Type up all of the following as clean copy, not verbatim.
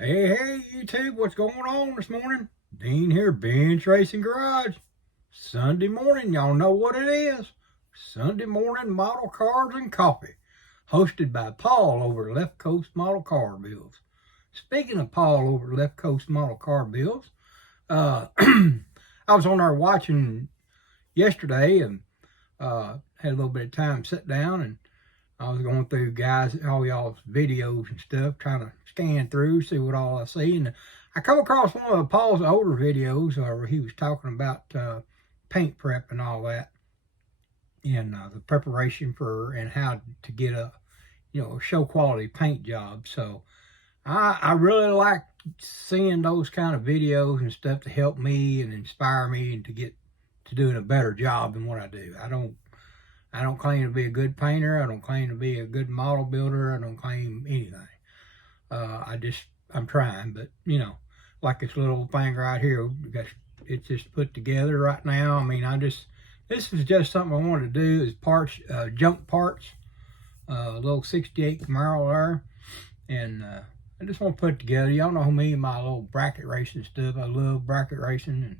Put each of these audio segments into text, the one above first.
Hey, YouTube, what's going on this morning? Dean here, Bench Racing Garage. Sunday morning, y'all know what it is. Sunday morning model cars and coffee. Hosted by Paul over at Left Coast Model Car Builds. Speaking of Paul over at Left Coast Model Car Builds, I was on there watching yesterday and had a little bit of time to sit down, and I was going through all y'all's videos and stuff, trying to scan through, see what all I see. And I come across one of Paul's older videos where he was talking about paint prep and all that, and the preparation for and how to get a show quality paint job. So I really like seeing those kind of videos and stuff to help me and inspire me and to get to doing a better job than what I do. I don't claim to be a good painter. I don't claim to be a good model builder. I don't claim anything. I'm trying, but like this little thing right here, it's just put together right now. I mean, this is just something I wanted to do is parts, junk parts, a little 68 Camaro there. And I just want to put it together. Y'all know me and my little bracket racing stuff. I love bracket racing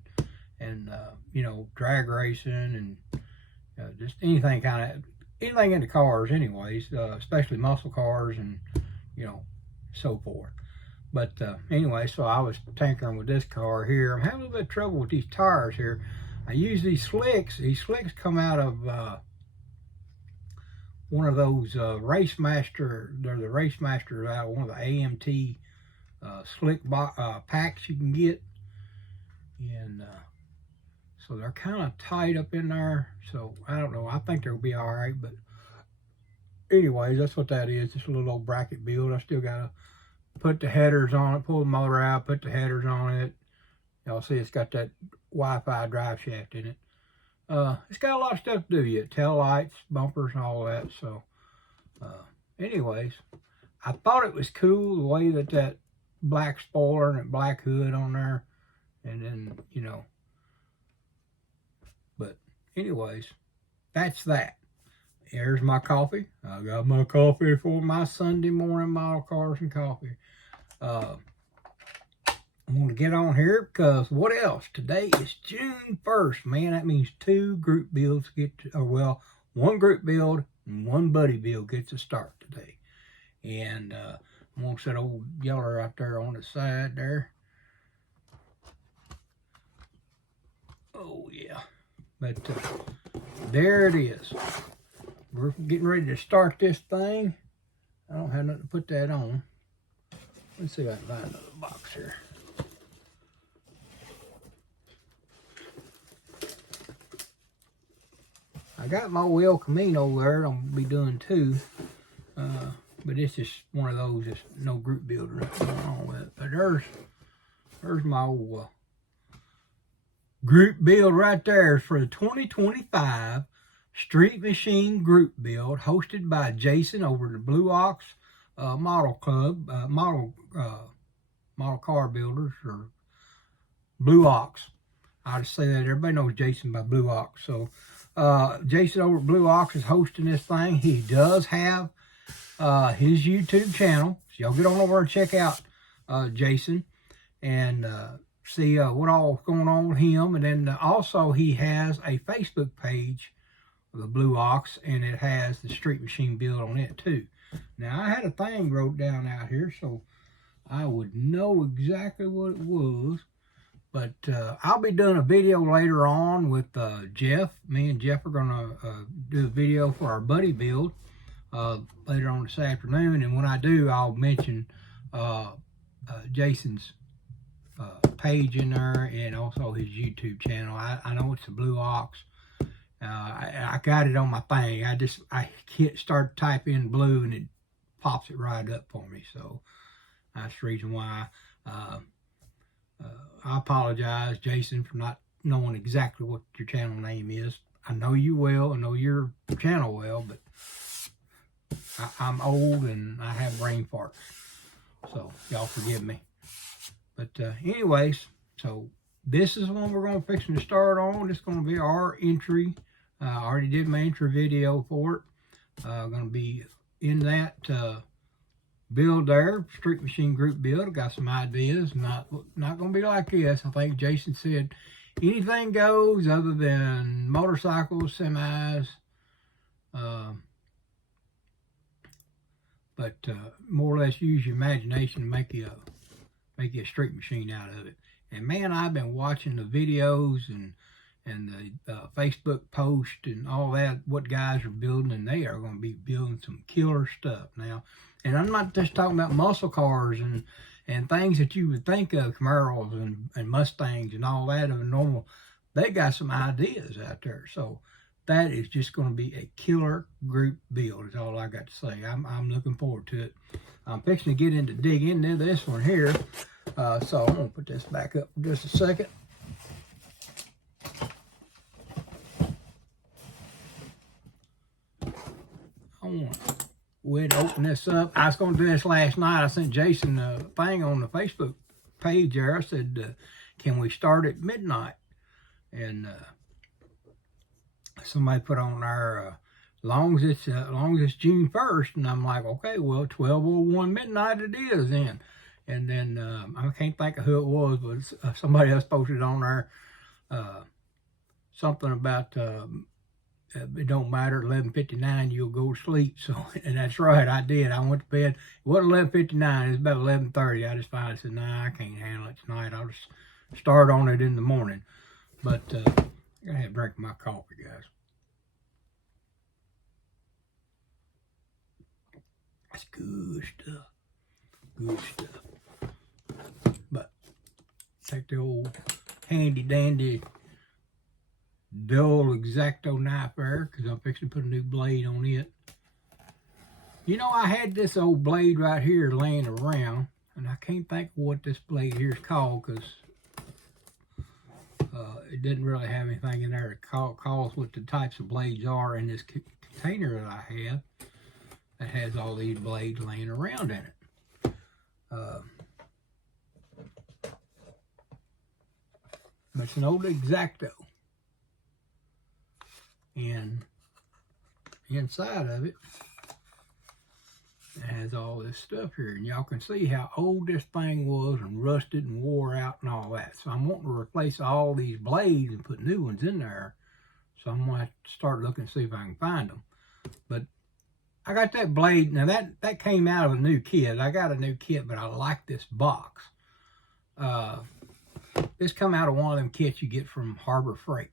and drag racing and just anything in the cars anyways, especially muscle cars and so forth. But anyway, so I was tinkering with this car here. I'm having a little bit of trouble with these tires here. I use these slicks. These slicks come out of one of those Race Master. They're the Race Master out of one of the AMT slick packs you can get. And so they're kind of tight up in there. So I don't know. I think they'll be all right. But anyways, that's what that is. Just a little old bracket build. I still got to put the headers on it, pull the motor out, put the headers on it. Y'all see it's got that Wi-Fi drive shaft in it. It's got a lot of stuff to do yet. Tail lights, bumpers, and all that. So anyways, I thought it was cool the way that black spoiler and that black hood on there. And then, but anyways, that's that. Here's my coffee. I got my coffee for my Sunday morning model cars and coffee. I'm going to get on here because what else? Today is June 1st. Man, that means two group builds one group build and one buddy build gets a start today. And I'm going to set old Yeller out there on the side there. Oh, yeah. But there it is. We're getting ready to start this thing. I don't have nothing to put that on. Let's see if I can find another box here. I got my El Camino there. I'm gonna be doing too. But it's just one of those. Just no group builder going on with it. But there's my old group build right there for the 2025 Street Machine Group Build, hosted by Jason over the Blue Ox Model Club, model car builders, or Blue Ox. I just say that everybody knows Jason by Blue Ox. So Jason over at Blue Ox is hosting this thing. He does have his YouTube channel, so y'all get on over and check out Jason and see what all's going on with him. And then also he has a Facebook page, the Blue Ox, and it has the Street Machine build on it too. Now I had a thing wrote down out here so I would know exactly what it was. But I'll be doing a video later on with Jeff. Me and Jeff are going to do a video for our buddy build later on this afternoon. And when I do, I'll mention Jason's page in there and also his YouTube channel. I know it's the Blue Ox. I got it on my thing. I start typing blue and it pops it right up for me. So that's the reason why. I apologize, Jason, for not knowing exactly what your channel name is. I know you well. I know your channel well, but I'm old and I have brain farts. So y'all forgive me. But anyways, so this is the one we're going to fix to start on. It's going to be our entry. I already did my intro video for it. Going to be in that build there, Street Machine Group build. Got some ideas. Not going to be like this. I think Jason said anything goes other than motorcycles, semis, but more or less use your imagination to make you a street machine out of it. And man, I've been watching the videos and the Facebook post and all that, what guys are building, and they are going to be building some killer stuff now. And I'm not just talking about muscle cars and things that you would think of, Camaros and Mustangs and all that of a normal. They got some ideas out there. So that is just going to be a killer group build is all I got to say. I'm looking forward to it. I'm fixing to dig into this one here. So I'm going to put this back up for just a second. I want to go ahead and open this up. I was going to do this last night. I sent Jason a thing on the Facebook page there. I said, can we start at midnight? And somebody put on there, long as it's June 1st. And I'm like, okay, well, 12:01 midnight it is then. And then I can't think of who it was, but somebody else posted on there something about it don't matter, 11:59 you'll go to sleep. So, and that's right, I did. I went to bed. It wasn't 11:59, it was about 11:30. I just finally said, nah, I can't handle it tonight. I'll just start on it in the morning. But I gotta have a drink of my coffee, guys. That's good stuff. Good stuff. But take the old handy dandy dull X-Acto knife there, because I'm fixing to put a new blade on it. You know, I had this old blade right here laying around, and I can't think of what this blade here is called, because it didn't really have anything in there to call us what the types of blades are in this container that I have that has all these blades laying around in it. But it's an old X-Acto. And inside of it has all this stuff here. And y'all can see how old this thing was and rusted and wore out and all that. So I'm wanting to replace all these blades and put new ones in there. So I'm going to have to start looking to see if I can find them. But I got that blade. Now that came out of a new kit. I got a new kit, but I like this box. This come out of one of them kits you get from Harbor Freight.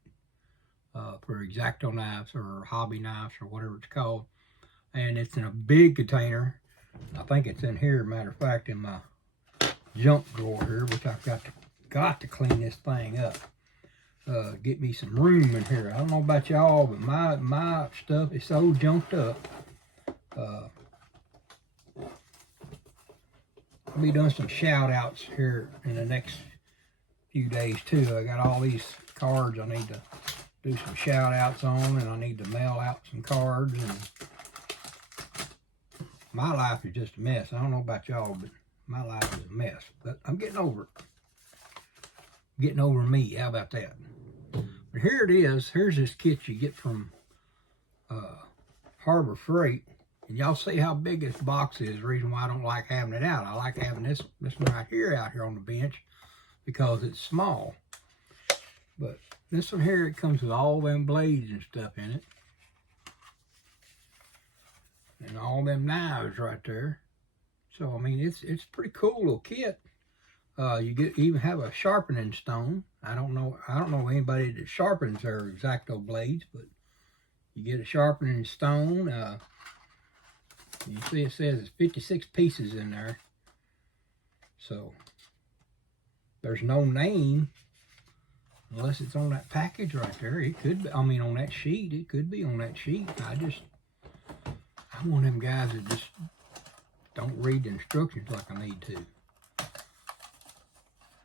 For X-Acto knives or hobby knives or whatever it's called. And it's in a big container. I think it's in here, matter of fact, in my junk drawer here, which I've got to clean this thing up. Get me some room in here. I don't know about y'all, but my stuff is so junked up. I'll be doing some shout outs here in the next few days too. I got all these cards I need to do some shout outs on, and I need to mail out some cards. And my life is just a mess. I don't know about y'all, but my life is a mess. But I'm getting over it. Getting over me. How about that? But here it is. Here's this kit you get from Harbor Freight. And y'all see how big this box is. The reason why I don't like having it out. I like having this one right here out here on the bench because it's small. But this one here, it comes with all them blades and stuff in it. And all them knives right there. So, I mean, it's pretty cool little kit. You even have a sharpening stone. I don't know anybody that sharpens their X-Acto blades, but you get a sharpening stone. You see it says it's 56 pieces in there. So, there's no name. Unless it's on that package right there. It could be, I mean, on that sheet. It could be on that sheet. I'm one of them guys that just don't read the instructions like I need to.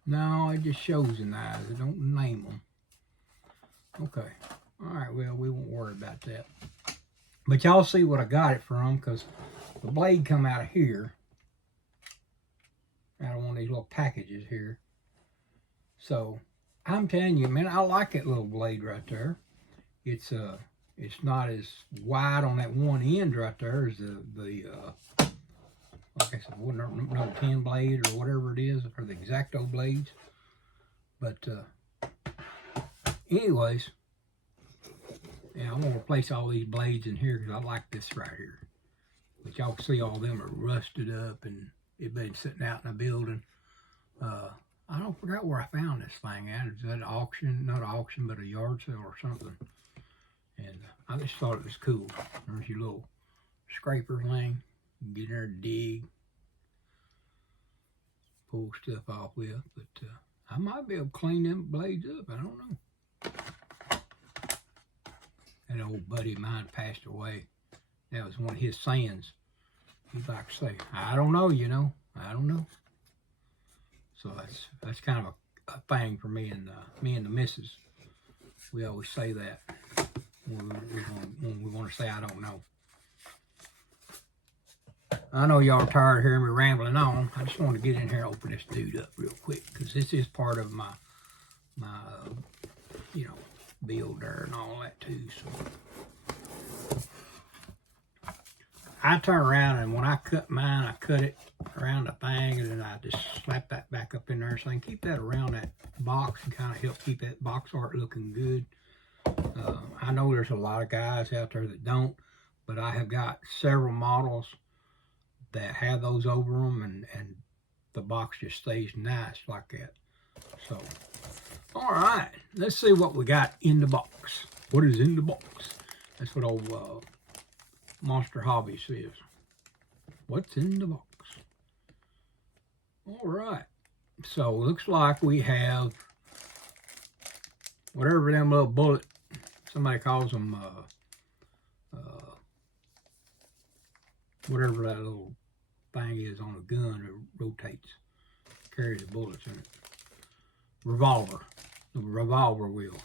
No, it just shows the knives. It don't name them. Okay. Alright, well, we won't worry about that. But y'all see what I got it from, because the blade come out of here. Out of one of these little packages here. So, I'm telling you, man, I like that little blade right there. It's not as wide on that one end right there as the like I said, no 10 blade or whatever it is, or the X-Acto blades. But anyways, yeah, I'm gonna replace all these blades in here because I like this right here. But y'all can see all of them are rusted up and it's been sitting out in the building. I don't forget where I found this thing at. Is that an auction? Not an auction, but a yard sale or something. And I just thought it was cool. There's your little scraper thing. You can get in there to dig, pull stuff off with. But I might be able to clean them blades up. I don't know. That old buddy of mine passed away. That was one of his sayings. He'd like to say, I don't know, you know. I don't know. So that's kind of a thing for me and the missus. We always say that when we want to say I don't know. I know y'all are tired of hearing me rambling on. I just want to get in here and open this dude up real quick because this is part of my build there and all that too. So I turn around and when I cut mine, I cut it around the thing and then I just slap that back up in there so I can keep that around that box and kind of help keep that box art looking good. I know there's a lot of guys out there that don't, but I have got several models that have those over them and the box just stays nice like that. So, all right, let's see what we got in the box. What is in the box? That's what old Monster Hobby says. What's in the box? All right, so looks like we have whatever them little bullet, somebody calls them, whatever that little thing is on a gun that rotates, carries the bullets in it. Revolver, the revolver wheels.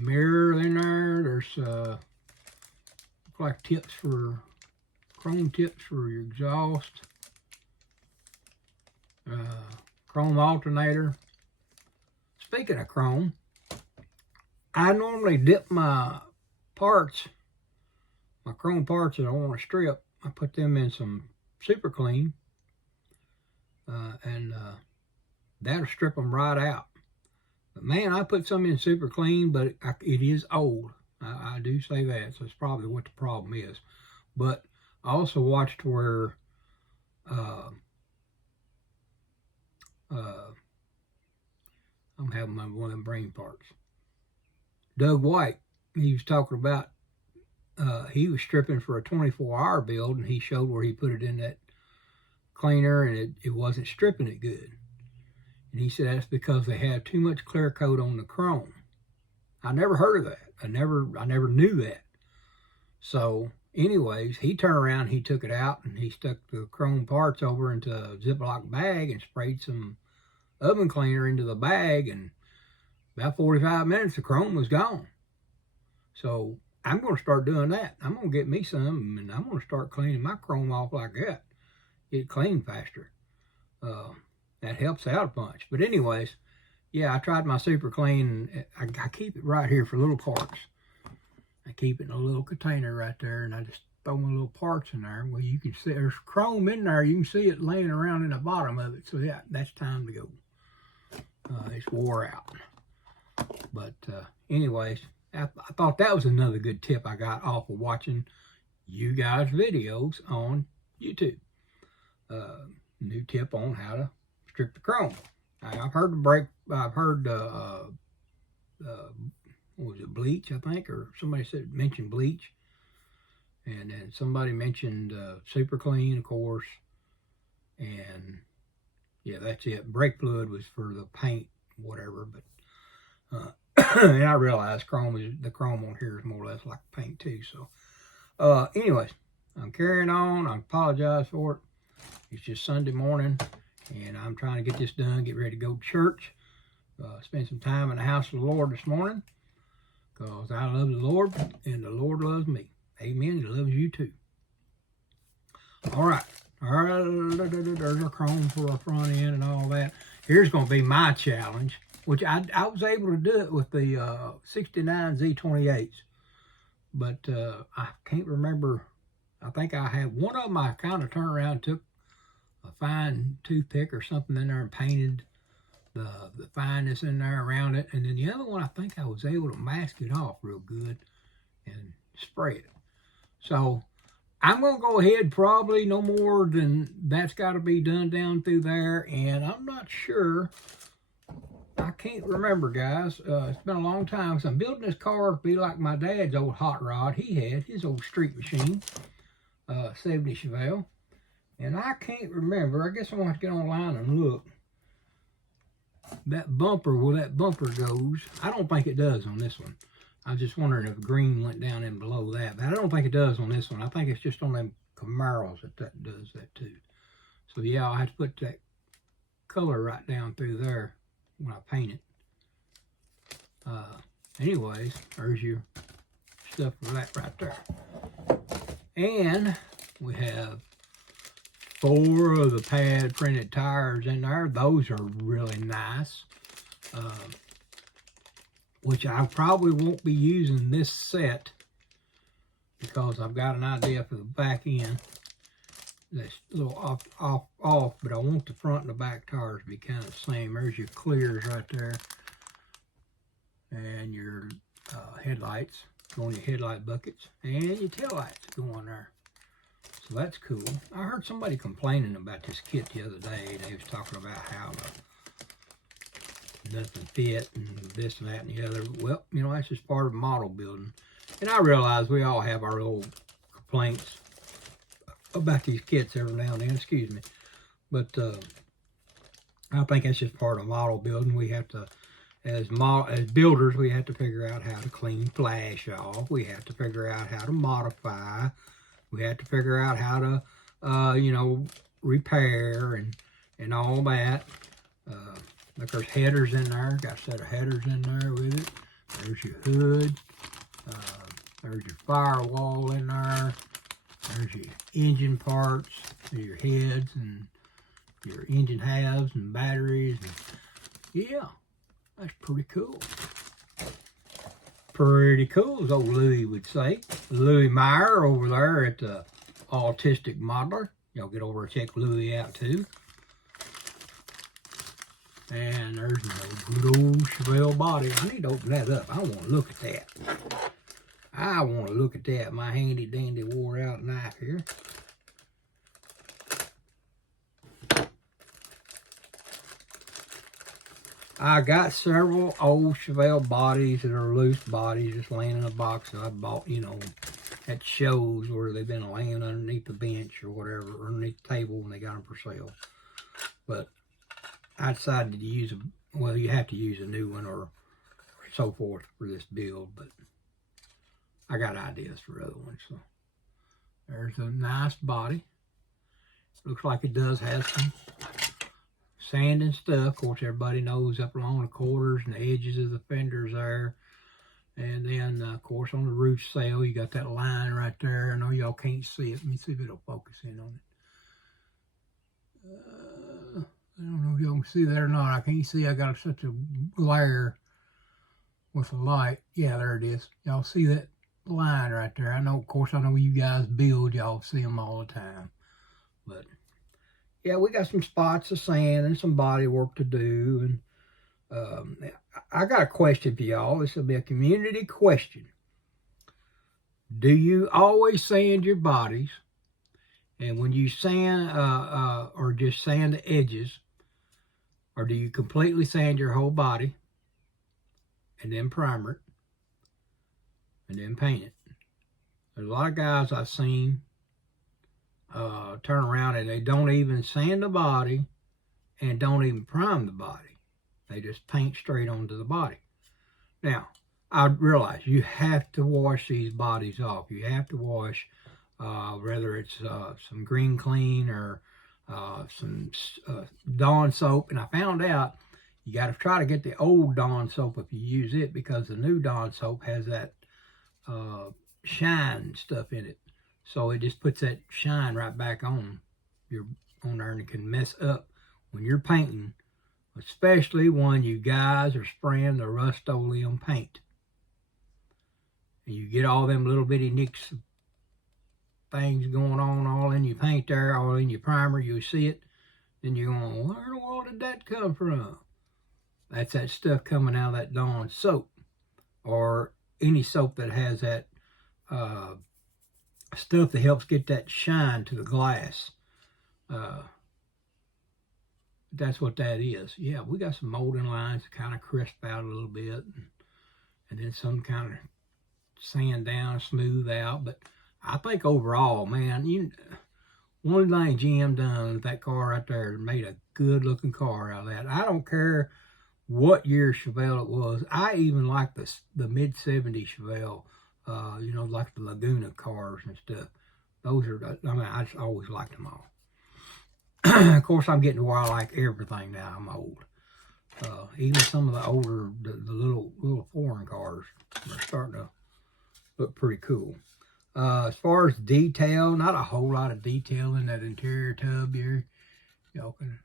Mirror in there. There's look like tips for chrome tips for your exhaust. Chrome alternator. Speaking of chrome, I normally dip my parts, my chrome parts that I want to strip. I put them in some Super Clean, and that'll strip them right out. But man, I put some in Super Clean, but it is old. I do say that, so it's probably what the problem is. But I also watched where I'm having one of them brain parts. Doug White, he was talking about, he was stripping for a 24-hour build, and he showed where he put it in that cleaner, and it wasn't stripping it good. And he said that's because they had too much clear coat on the chrome. I never heard of that. I never knew that. So anyways, he turned around, he took it out, and he stuck the chrome parts over into a Ziploc bag and sprayed some oven cleaner into the bag, and about 45 minutes the chrome was gone. So I'm going to start doing that. I'm going to get me some, and I'm going to start cleaning my chrome off like that. Get it clean faster. That helps out a bunch. But anyways, yeah, I tried my Super Clean. I keep it right here for little parts. I keep it in a little container right there, and I just throw my little parts in there. Well, you can see there's chrome in there. You can see it laying around in the bottom of it. So yeah, that's time to go. It's wore out. But anyways, I thought that was another good tip I got off of watching you guys' videos on YouTube. New tip on how to strip the chrome. I've heard what was it, bleach, I think, or somebody mentioned bleach, and then somebody mentioned Super Clean, of course, and yeah, that's it. Brake fluid was for the paint, whatever, but and I realized the chrome on here is more or less like paint too. So anyways, I'm carrying on. I apologize for it. It's just Sunday morning, and I'm trying to get this done, get ready to go to church, spend some time in the house of the Lord this morning, because I love the Lord, and the Lord loves me. Amen. He loves you too. All right. There's a chrome for a front end and all that. Here's going to be my challenge, which I was able to do it with the 69 Z28s, but I can't remember I think I had one of them. I kind of turned around, took a fine toothpick or something in there and painted the fineness in there around it. And then the other one, I think I was able to mask it off real good and spray it. So I'm going to go ahead, probably no more than that's got to be done down through there. And I'm not sure. I can't remember, guys. It's been a long time. So I'm building this car to be like my dad's old hot rod. He had his old street machine, 70 Chevelle. And I can't remember. I guess I'm going to have to get online and look. That bumper, where that bumper goes, I don't think it does on this one. I was just wondering if green went down in below that. But I don't think it does on this one. I think it's just on them Camaros that does that too. So yeah, I'll have to put that color right down through there when I paint it. Anyways, there's your stuff for that right there. And we have 4 of the pad printed tires in there. Those are really nice. Which I probably won't be using this set because I've got an idea for the back end that's a little off, but I want the front and the back tires to be kind of the same. There's your clears right there, and your headlights, go on your headlight buckets, and your tail lights go on there. So that's cool. I heard somebody complaining about this kit the other day. They was talking about how nothing fit and this and that and the other. Well, you know, that's just part of model building. And I realize we all have our old complaints about these kits every now and then, excuse me. But I think that's just part of model building. We have to, as builders, we have to figure out how to clean flash off. We have to figure out how to modify. We have to figure out how to, you know, repair and all that. Look, there's headers in there. Got a set of headers in there with it. There's your hood. There's your firewall in there. There's your engine parts. There's your heads and your engine halves and batteries. And yeah, that's pretty cool. Pretty cool, as old Louis would say. Louis Meyer over there at the Autistic Modeler. Y'all get over and check Louis out too. And there's my good old Chevelle body. I need to open that up. I want to look at that. I want to look at that. My handy dandy wore out knife here. I got several old Chevelle bodies that are loose bodies just laying in a box that I bought, you know, at shows where they've been laying underneath the bench or whatever, or underneath the table when they got them for sale. But I decided to use a, well, you have to use a new one or so forth for this build, but I got ideas for other ones. So there's a nice body. Looks like it does have some sand and stuff. Of course, everybody knows up along the quarters and the edges of the fenders there. And then, of course, on the roof sail, you got that line right there. I know y'all can't see it. Let me see if it'll focus in on it. I don't know if y'all can see that or not. I can't see. I got such a glare with the light. Yeah, there it is. Y'all see that line right there? I know, of course, I know you guys build. Y'all see them all the time. But, yeah, we got some spots of sand and some body work to do. And I got a question for y'all. This will be a community question. Do you always sand your bodies? And when you sand, or just sand the edges, or do you completely sand your whole body and then primer it and then paint it? There's a lot of guys I've seen turn around and they don't even sand the body and don't even prime the body. They just paint straight onto the body. Now, I realize you have to wash these bodies off. You have to wash, whether it's some Green Clean or some Dawn soap. And I found out you got to try to get the old Dawn soap if you use it, because the new Dawn soap has that shine stuff in it. So it just puts that shine right back on there, and it can mess up when you're painting, especially when you guys are spraying the Rust-Oleum paint. And you get all them little bitty nicks things going on all in your paint there, all in your primer, you'll see it. Then you're going, where in the world did that come from? That's that stuff coming out of that Dawn soap, or any soap that has that stuff that helps get that shine to the glass. That's what that is. Yeah, we got some molding lines that kind of crisp out a little bit, and then some kind of sand down, smooth out. But I think overall, man, one thing GM done with that car right there, made a good looking car out of that. I don't care what year Chevelle it was. I even like the mid 70s Chevelle, like the Laguna cars and stuff. Those are, I just always liked them all. Of course, I'm getting to where I like everything now. I'm old. Even some of the older, the little foreign cars are starting to look pretty cool. As far as detail, not a whole lot of detail in that interior tub here. Y'all can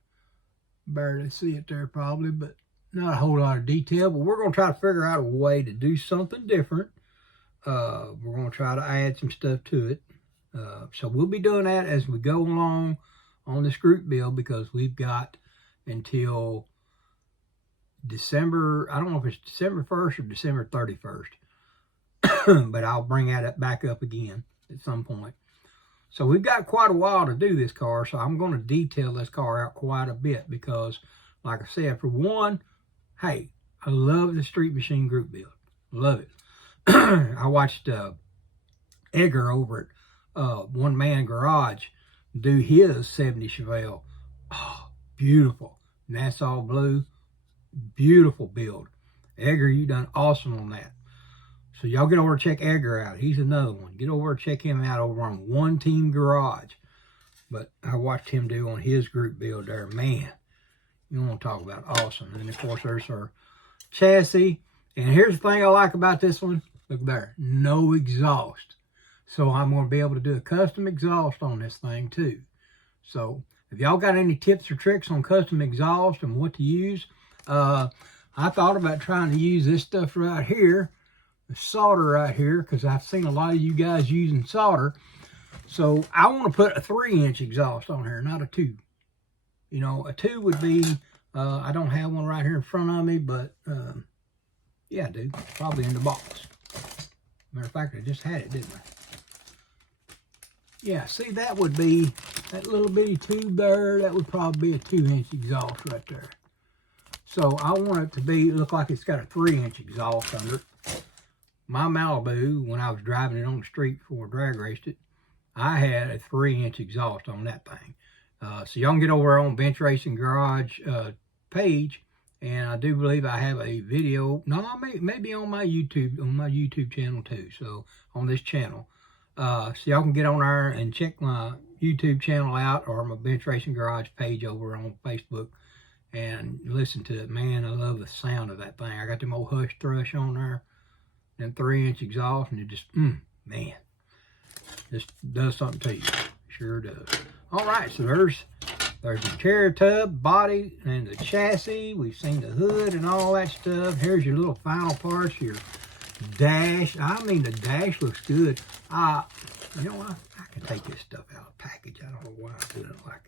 barely see it there probably, but not a whole lot of detail. But we're going to try to figure out a way to do something different. We're going to try to add some stuff to it. So we'll be doing that as we go along on this group build, because we've got until December, I don't know if it's December 1st or December 31st, but I'll bring that back up again at some point. So we've got quite a while to do this car, so I'm going to detail this car out quite a bit because, like I said, for one, hey, I love the Street Machine group build. Love it. I watched Edgar over at One Man Garage do his 70 Chevelle. Oh, beautiful. Nassau blue. Beautiful build. Edgar, you done awesome on that. So y'all get over and check Edgar out. He's another one. Get over and check him out over on One Team Garage. But I watched him do on his group build there. Man, you want to talk about awesome. And then, of course, there's our chassis. And here's the thing I like about this one. Look there. No exhaust. So I'm going to be able to do a custom exhaust on this thing too. So if y'all got any tips or tricks on custom exhaust and what to use, I thought about trying to use this stuff right here, the solder right here, because I've seen a lot of you guys using solder. So I want to put a 3-inch exhaust on here, not a 2. A 2 would be, I don't have one right here in front of me, but yeah, I do. Probably in the box. Matter of fact, I just had it, didn't I? Yeah, see, that would be, that little bitty tube there, that would probably be a 2-inch exhaust right there. So I want it to look like it's got a 3-inch exhaust under it. My Malibu, when I was driving it on the street before I drag raced it, I had a 3-inch exhaust on that thing. So y'all can get over on Bench Racing Garage page, and I do believe I have a video. No, maybe on my YouTube channel too. So on this channel. So y'all can get on there and check my YouTube channel out, or my Bench Racing Garage page over on Facebook, and listen to it. Man, I love the sound of that thing. I got them old Hush Thrush on there, and 3-inch exhaust, and it just, man, just does something to you. Sure does. All right, so there's the interior tub, body, and the chassis. We've seen the hood and all that stuff. Here's your little final parts, your dash. I mean, the dash looks good. You know what? I can take this stuff out of the package. I don't know why I'm doing it like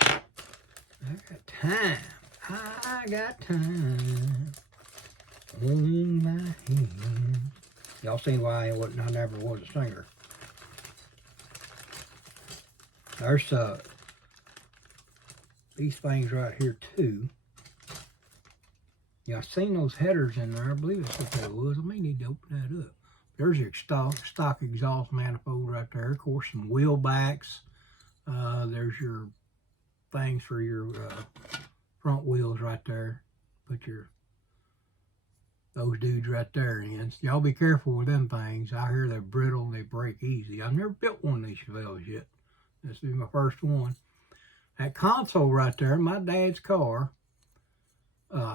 that. I got time. I got time on my hand. Y'all seen why I never was a singer. There's these things right here too. Yeah, I've seen those headers in there. I believe that's what that was. I may need to open that up. There's your stock exhaust manifold right there. Of course, some wheel backs. There's your things for your front wheels right there. Put those dudes right there in. Y'all be careful with them things. I hear they're brittle and they break easy. I've never built one of these Chevelles yet. This will be my first one. That console right there, my dad's car,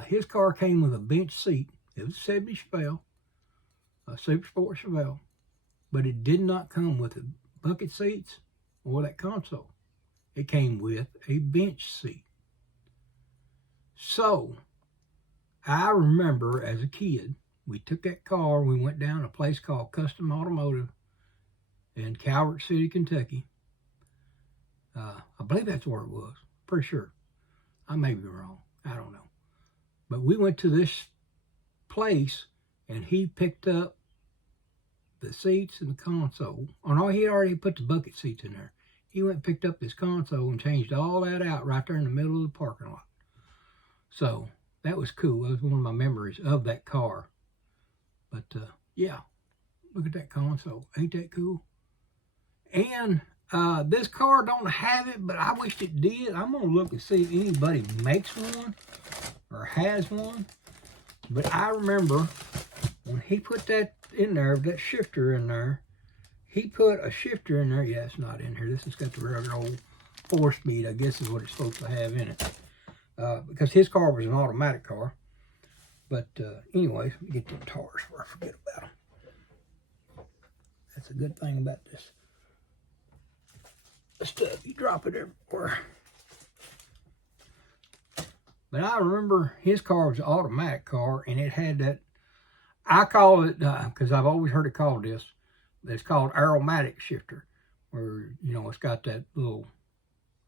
his car came with a bench seat. It was a 70 Chevelle, a Super Sport Chevelle, but it did not come with the bucket seats or that console. It came with a bench seat. So, I remember as a kid, we took that car, we went down to a place called Custom Automotive in Calvert City, Kentucky. I believe that's where it was. Pretty sure. I may be wrong. I don't know. But we went to this place, and he picked up the seats and the console. Oh no, he already put the bucket seats in there. He went and picked up this console and changed all that out right there in the middle of the parking lot. So that was cool. That was one of my memories of that car. But yeah, look at that console. Ain't that cool? And this car don't have it, but I wished it did. I'm going to look and see if anybody makes one or has one. But I remember when he put that in there, that shifter in there, he put a shifter in there. Yeah, it's not in here. This has got the regular old 4-speed, I guess is what it's supposed to have in it. Because his car was an automatic car. But anyways, let me get them tires before I forget about them. That's a good thing about this stuff. You drop it everywhere. But I remember his car was an automatic car, and it had that, I call it, because I've always heard it called this, it's called aromatic shifter, where, you know, it's got that little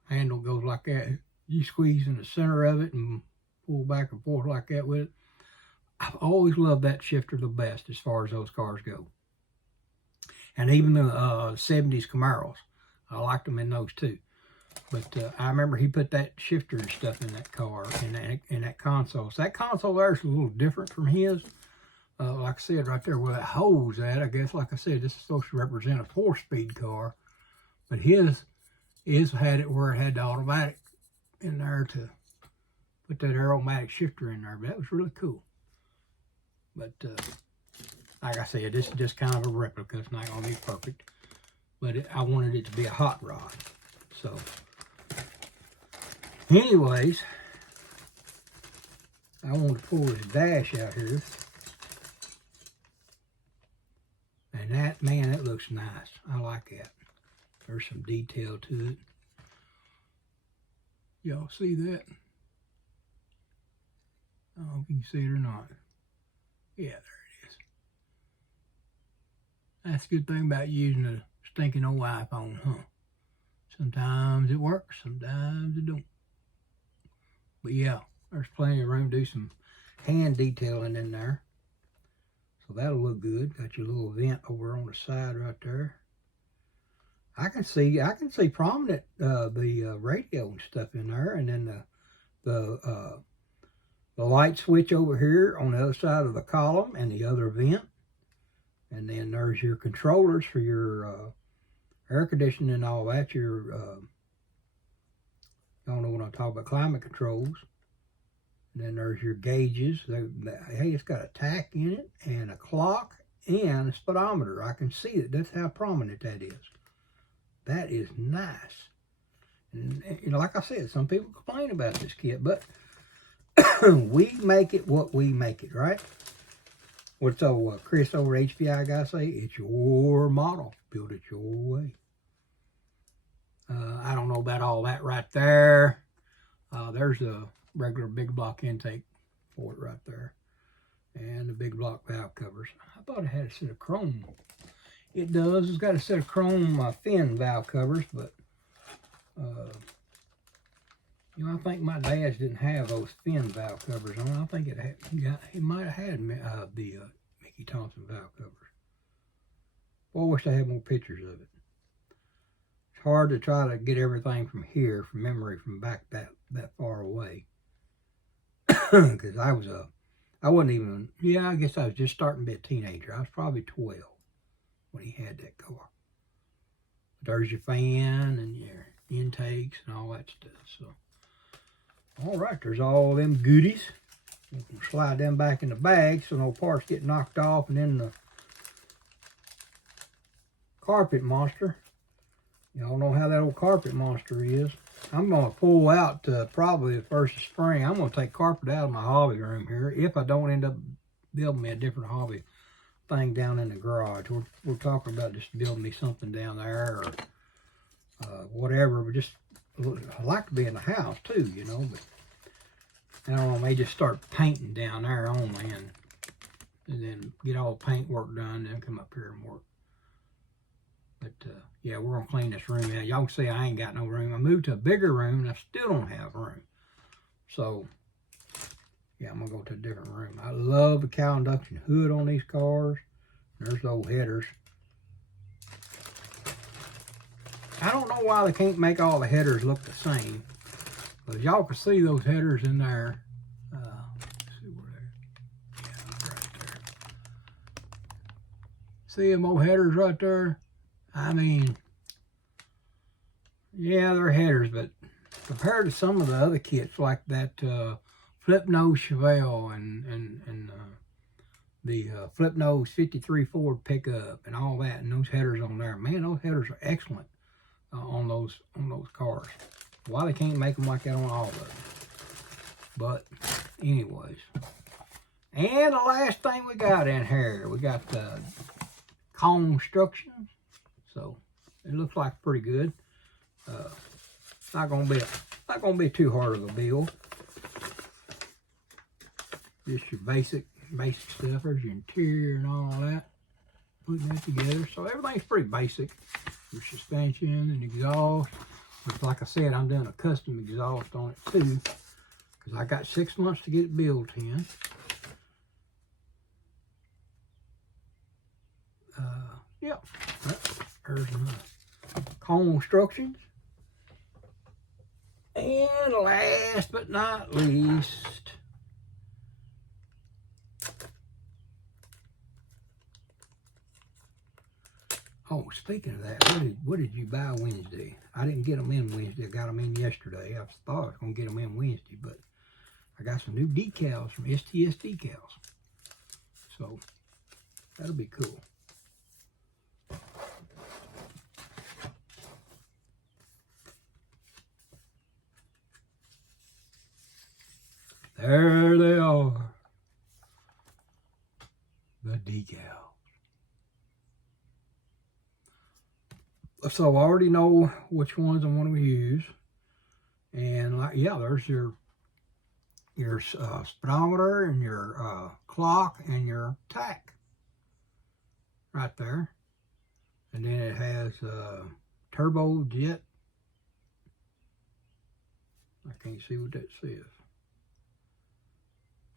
handle goes like that. You squeeze in the center of it and pull back and forth like that with it. I've always loved that shifter the best as far as those cars go. And even the 70s Camaros, I liked them in those too. But I remember he put that shifter and stuff in that car, in that console. So that console there is a little different from his. Like I said, right there where that hole's at, I guess, like I said, this is supposed to represent a 4-speed car. But his had it where it had the automatic in there to put that aromatic shifter in there. But that was really cool. But like I said, this is just kind of a replica. It's not going to be perfect. But I wanted it to be a hot rod. So, anyways, I want to pull this dash out here. And that, man, that looks nice. I like that. There's some detail to it. Y'all see that? I don't know if you can see it or not. Yeah, there it is. That's a good thing about using a stinking old iPhone, huh? Sometimes it works, sometimes it don't. But yeah, there's plenty of room to do some hand detailing in there. So that'll look good. Got your little vent over on the side right there. I can see prominent the radio and stuff in there, and then the light switch over here on the other side of the column and the other vent. And then there's your controllers for your air conditioning and all that. Your y'all know what I'm talking about, climate controls. And then there's your gauges. Hey, it's got a tack in it and a clock and a speedometer. I can see it. That's how prominent that is. That is nice. And you know, like I said, some people complain about this kit, but we make it what we make it, right? What's old Chris over HPI guy say? It's your model. Build it your way. I don't know about all that right there. There's a regular big block intake for it right there. And the big block valve covers. I thought it had a set of chrome. It does. It's got a set of chrome fin valve covers, but you know, I think my dad's didn't have those fin valve covers on. I think it might have had the Mickey Thompson valve covers. Boy, I wish I had more pictures of it. It's hard to try to get everything from here, from memory, from back that far away. Because I wasn't even, I guess I was just starting to be a teenager. I was probably 12 when he had that car. There's your fan and your intakes and all that stuff. So, all right, there's all them goodies. You can slide them back in the bag so no parts get knocked off. And then the carpet monster. Y'all know how that old carpet monster is. I'm going to pull out probably the first of spring. I'm going to take carpet out of my hobby room here if I don't end up building me a different hobby thing down in the garage. We're talking about just building me something down there or whatever. But just, I like to be in the house too, you know. But I don't know, I may just start painting down there only and then get all the paint work done and then come up here and work. But yeah, we're gonna clean this room out. Y'all can see I ain't got no room. I moved to a bigger room and I still don't have room. So yeah, I'm gonna go to a different room. I love the cowl induction hood on these cars. There's the old headers. I don't know why they can't make all the headers look the same. But y'all can see those headers in there. Let's see where they're. Yeah, right there. See them old headers right there? I mean, yeah, they're headers, but compared to some of the other kits like that Flip Nose Chevelle and the Flip Nose 53 Ford pickup and all that, and those headers on there, man, those headers are excellent on those cars. Why they can't make them like that on all of them? But anyways, and the last thing we got in here, we got the construction. So it looks like pretty good. Not gonna be too hard of a build. Just your basic stuff. There's your interior and all that. Putting that together. So everything's pretty basic. Your suspension and exhaust. But like I said, I'm doing a custom exhaust on it too. Because I got 6 months to get it built in. Yeah. There's my constructions. And last but not least, oh, speaking of that, what did you buy Wednesday? I didn't get them in Wednesday. I got them in yesterday. I thought I was going to get them in Wednesday, but I got some new decals from STS Decals. So, that'll be cool. There they are. The decal. So I already know which ones I want to use. And like, yeah, there's your speedometer and your clock and your tack right there. And then it has turbo jet. I can't see what that says.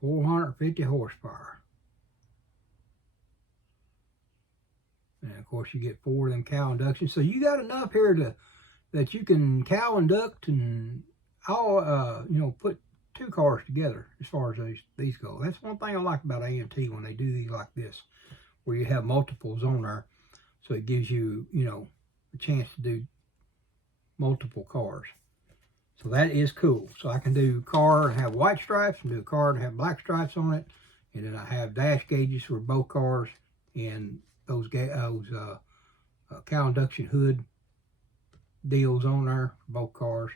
450 horsepower. And of course you get 4 of them cowl inductions. So you got enough here that you can cowl induct and all put 2 cars together as far as these go. That's one thing I like about AMT when they do these like this, where you have multiples on there. So it gives you, a chance to do multiple cars. So that is cool. So I can do a car and have white stripes, and do a car and have black stripes on it. And then I have dash gauges for both cars and those cowl induction hood deals on there for both cars.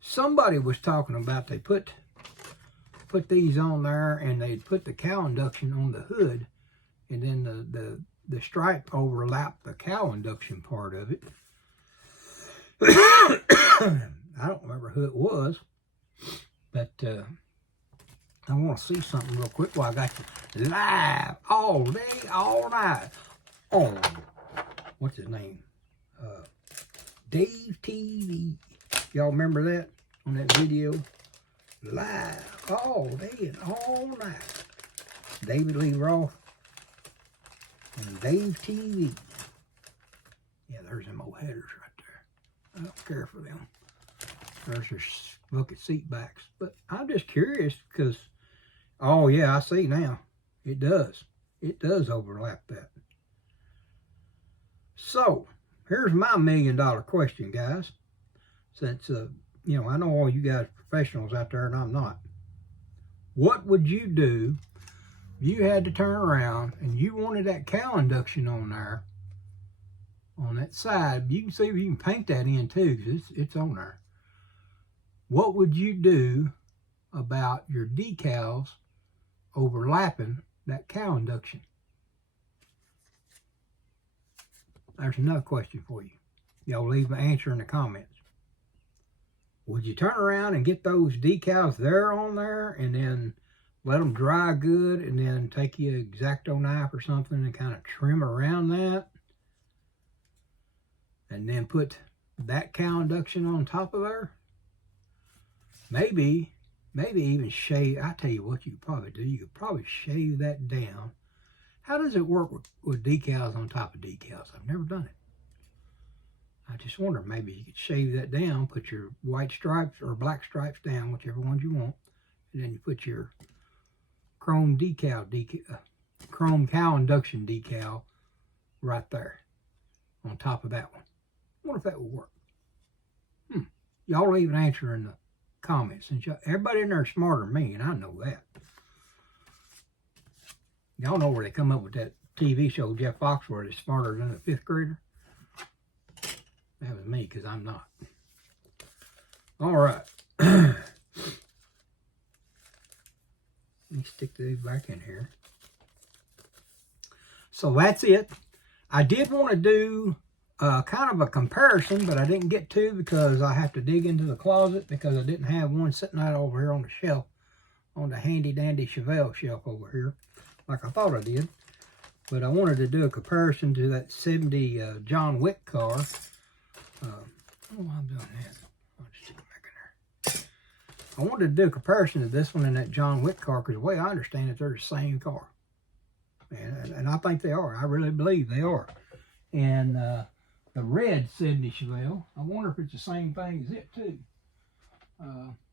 Somebody was talking about they put these on there and they put the cowl induction on the hood, and then the stripe overlapped the cowl induction part of it. I don't remember who it was, but I want to see something real quick while I got you live all day, all night on, what's his name? Dave TV. Y'all remember that on that video? Live all day and all night. David Lee Roth and Dave TV. Yeah, there's them old headers right there. I don't care for them. There's your bucket seat backs. But I'm just curious because, oh yeah, I see now. It does. It does overlap that. So, here's my $1 million question, guys. Since, I know all you guys are professionals out there and I'm not. What would you do if you had to turn around and you wanted that cowl induction on there, on that side? You can see if you can paint that in too, because it's on there. What would you do about your decals overlapping that cowl induction? There's another question for you. Y'all leave an answer in the comments. Would you turn around and get those decals there on there and then let them dry good and then take your X-Acto knife or something and kind of trim around that? and then put that cow induction on top of there. Maybe even shave. I tell you what you probably do. You could probably shave that down. How does it work with decals on top of decals? I've never done it. I just wonder, maybe you could shave that down, put your white stripes or black stripes down, whichever ones you want, and then you put your chrome chrome cow induction decal right there on top of that one. I wonder if that would work. Y'all even answer in the comments. Since everybody in there is smarter than me, and I know that. Y'all know where they come up with that TV show, Jeff Foxworthy is smarter than a 5th grader? That was me, because I'm not. All right. Let me stick these back in here. So that's it. I did want to do kind of a comparison, but I didn't get to because I have to dig into the closet because I didn't have one sitting out over here on the shelf, on the handy dandy Chevelle shelf over here, like I thought I did. But I wanted to do a comparison to that 70 John Wick car. I don't know why I'm doing that. I'll just stick it back in there. I wanted to do a comparison to this one and that John Wick car because the way I understand it, they're the same car. And I think they are. I really believe they are. And the red 70 Chevelle, I wonder if it's the same thing as it too.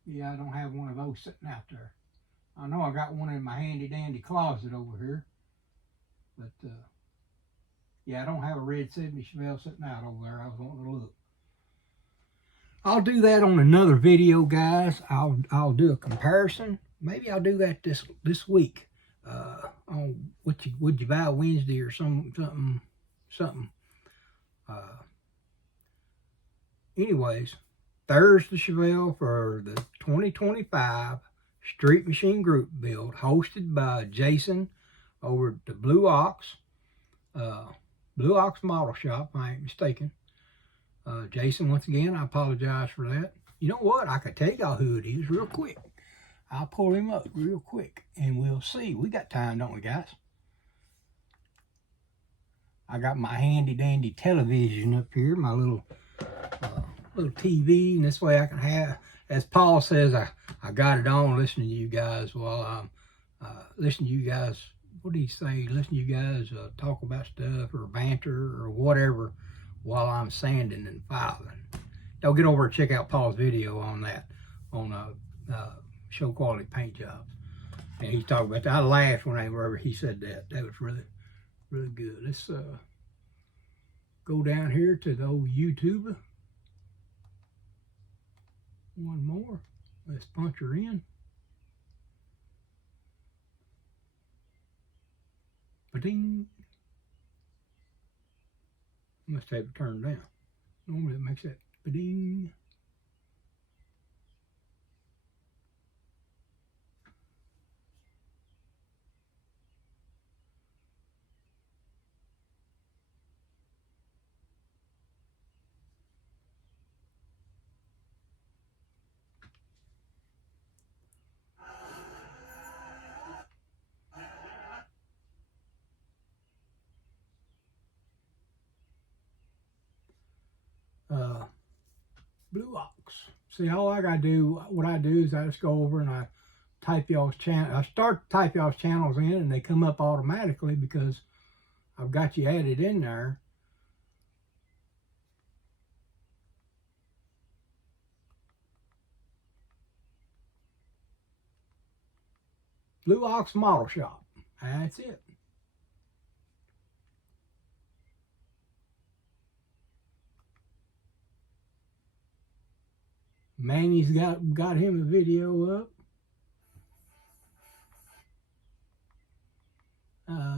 Yeah, I don't have one of those sitting out there. I know I got one in my handy dandy closet over here. But yeah, I don't have a red 70 Chevelle sitting out over there. I was wanting to look. I'll do that on another video, guys. I'll do a comparison. Maybe I'll do that this week. On would you buy Wednesday or something. Anyways, there's the Chevelle for the 2025 Street Machine Group build, hosted by Jason over at the Blue Ox Model Shop, if I ain't mistaken. Jason, once again, I apologize for that. You know what? I could tell y'all who it is real quick. I'll pull him up real quick, and we'll see. We got time, don't we, guys? I got my handy-dandy television up here, my little TV, and this way I can have, as Paul says, I got it on listening to you guys while I'm listening to you guys. What do you say? Listen to you guys talk about stuff or banter or whatever while I'm sanding and filing. Y'all get over and check out Paul's video on that, on show quality paint jobs. And he's talking about that. I laughed whenever he said that. That was really, really good. Let's go down here to the old YouTube. One more. Let's punch her in. Ba-ding. Must have it turned down. Normally it makes that ba-ding. Blue Ox. See, all I gotta do, what I do is I just go over and I type y'all's channel. I start to type y'all's channels in, and they come up automatically because I've got you added in there. Blue Ox Model Shop. That's it. Manny's got him a video up.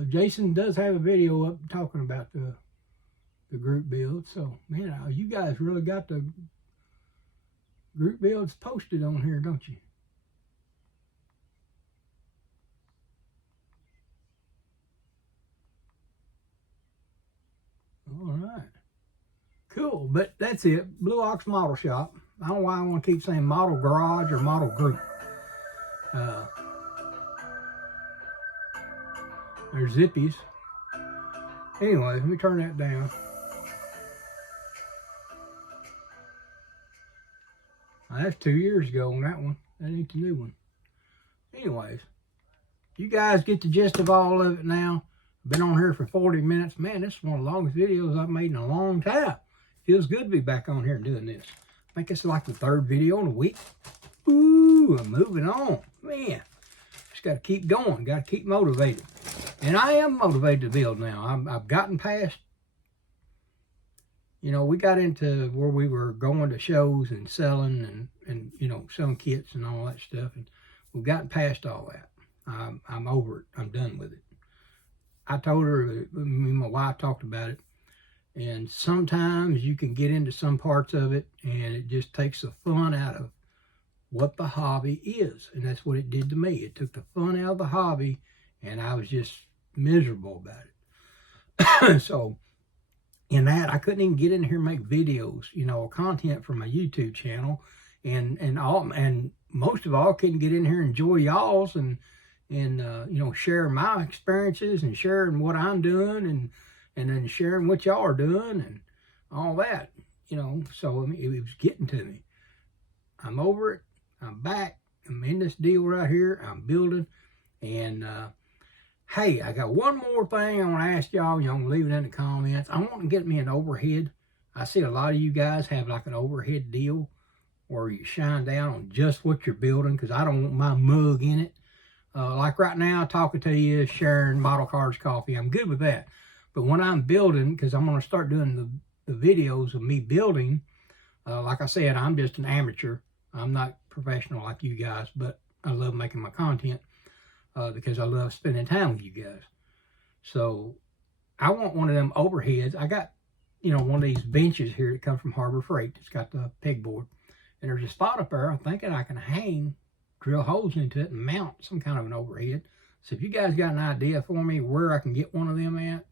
Jason does have a video up talking about the group build. So, man, you guys really got the group builds posted on here, don't you? All right. Cool, but that's it. Blue Ox Model Shop. I don't know why I want to keep saying Model Garage or Model Group. There's Zippies. Anyway, let me turn that down. That's 2 years ago on that one. That ain't the new one. Anyways, you guys get the gist of all of it now. I've been on here for 40 minutes. Man, this is one of the longest videos I've made in a long time. Feels good to be back on here and doing this. I think it's like the 3rd video in a week. Ooh, I'm moving on. Man, just got to keep going. Got to keep motivated. And I am motivated to build now. I've gotten past, you know, we got into where we were going to shows and selling and you know, selling kits and all that stuff. And we've gotten past all that. I'm over it. I'm done with it. I told her, me and my wife talked about it. And sometimes you can get into some parts of it and it just takes the fun out of what the hobby is. And that's what it did to me. It took the fun out of the hobby and I was just miserable about it. So in that, I couldn't even get in here and make videos, you know, content for my YouTube channel. And most of all, couldn't get in here and enjoy y'all's and you know, sharing my experiences and sharing what I'm doing and then sharing what y'all are doing and all that, you know. So I mean, it was getting to me. I'm over it. I'm back. I'm in this deal right here. I'm building. And hey, I got one more thing I want to ask y'all. Y'all leave it in the comments. I want to get me an overhead. I see a lot of you guys have like an overhead deal where you shine down on just what you're building, because I don't want my mug in it. Like right now, talking to you, sharing Model Cars Coffee. I'm good with that. But when I'm building, because I'm going to start doing the videos of me building, like I said, I'm just an amateur. I'm not professional like you guys, but I love making my content because I love spending time with you guys. So I want one of them overheads. I got, you know, one of these benches here that come from Harbor Freight. It's got the pegboard. And there's a spot up there, I'm thinking I can drill holes into it and mount some kind of an overhead. So if you guys got an idea for me where I can get one of them at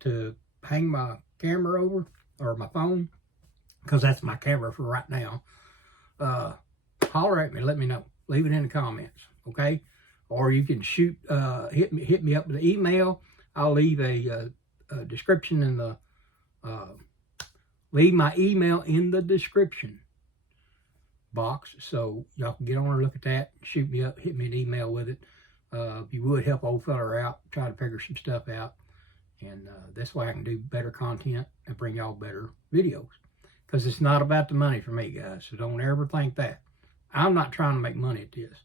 to hang my camera over, or my phone, because that's my camera for right now, holler at me, let me know. Leave it in the comments, okay? Or you can shoot, hit me up with an email. I'll leave a description in the, leave my email in the description box, so y'all can get on and look at that, shoot me up, hit me an email with it. If you would help old fella out, try to figure some stuff out, and that's why I can do better content and bring y'all better videos, because it's not about the money for me, guys, so don't ever think that. I'm not trying to make money at this.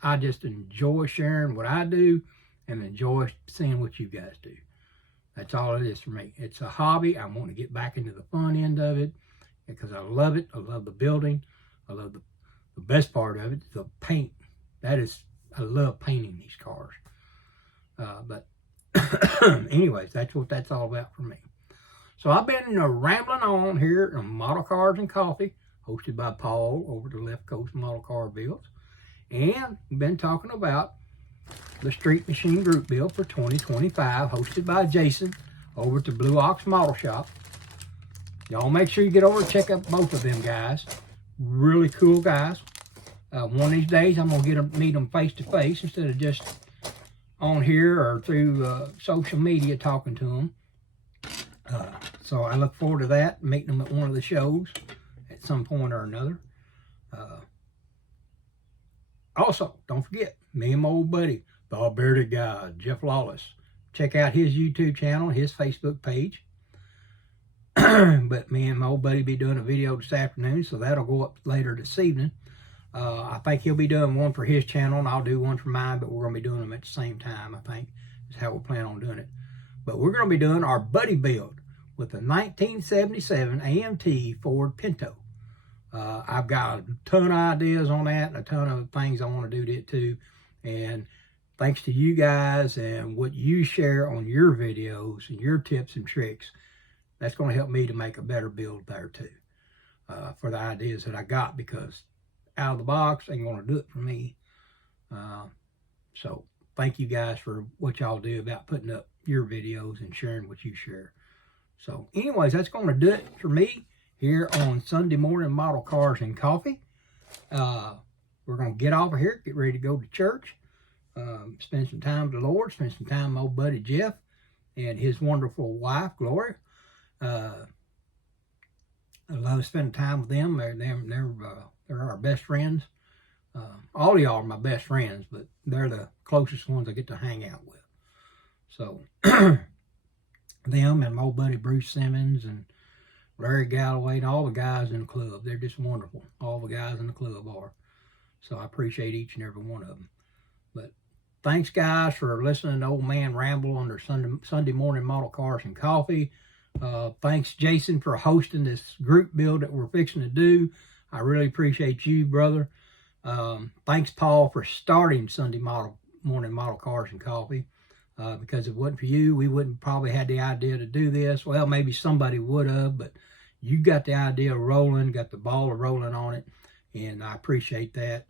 I just enjoy sharing what I do and enjoy seeing what you guys do. That's all it is for me. It's a hobby. I want to get back into the fun end of it because I love it. I love the building. I love the best part of it, the paint. That is, I love painting these cars. But anyways, that's what that's all about for me. So I've been rambling on here on Model Cars and Coffee, hosted by Paul over the Left Coast Model Car Builds. And been talking about the Street Machine Group Build for 2025, hosted by Jason over at the Blue Ox Model Shop. Y'all make sure you get over and check out both of them guys. Really cool guys. One of these days, I'm going to meet them face to face instead of just on here or through social media talking to them. So I look forward to that, meeting them at one of the shows at some point or another. Also, don't forget, me and my old buddy, the bearded guy, Jeff Lawless. Check out his YouTube channel, his Facebook page. But me and my old buddy be doing a video this afternoon, so that'll go up later this evening. I think he'll be doing one for his channel, and I'll do one for mine, but we're going to be doing them at the same time, I think, is how we plan on doing it. But we're going to be doing our buddy build with the 1977 AMT Ford Pinto. I've got a ton of ideas on that and a ton of things I want to do to it too. And thanks to you guys and what you share on your videos and your tips and tricks, that's going to help me to make a better build there too, for the ideas that I got, because out of the box ain't going to do it for me. So thank you guys for what y'all do about putting up your videos and sharing what you share. So anyways, that's going to do it for me here on Sunday morning Model Cars and Coffee. We're going to get off of here, get ready to go to church, spend some time with the Lord, spend some time with my old buddy Jeff and his wonderful wife, Gloria. I love spending time with them. They're our best friends. All of y'all are my best friends, but they're the closest ones I get to hang out with. So them and my old buddy Bruce Simmons and Larry Galloway and all the guys in the club, they're just wonderful. All the guys in the club are. So I appreciate each and every one of them. But thanks, guys, for listening to Old Man ramble on their Sunday morning model cars and coffee. Thanks, Jason, for hosting this group build that we're fixing to do. I really appreciate you, brother. Thanks, Paul, for starting Sunday morning model cars and coffee. Because if it wasn't for you, we wouldn't probably had the idea to do this. Well, maybe somebody would have, but you got the idea rolling, got the ball rolling on it, and I appreciate that.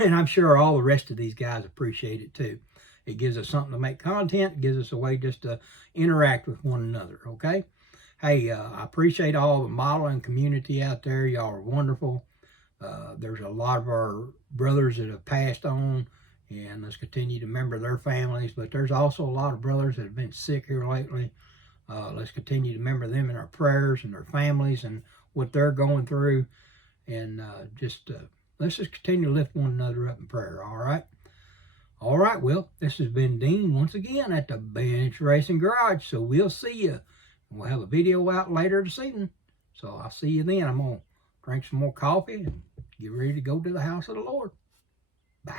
And I'm sure all the rest of these guys appreciate it too. It gives us something to make content. It gives us a way just to interact with one another, okay? Hey, I appreciate all the modeling community out there. Y'all are wonderful. There's a lot of our brothers that have passed on, and let's continue to remember their families. But there's also a lot of brothers that have been sick here lately. Let's continue to remember them in our prayers and their families and what they're going through. And let's just continue to lift one another up in prayer, all right? All right, well, this has been Dean once again at the Bench Racing Garage. So we'll see you. We'll have a video out later this evening. So I'll see you then. I'm going to drink some more coffee and get ready to go to the house of the Lord. Bye.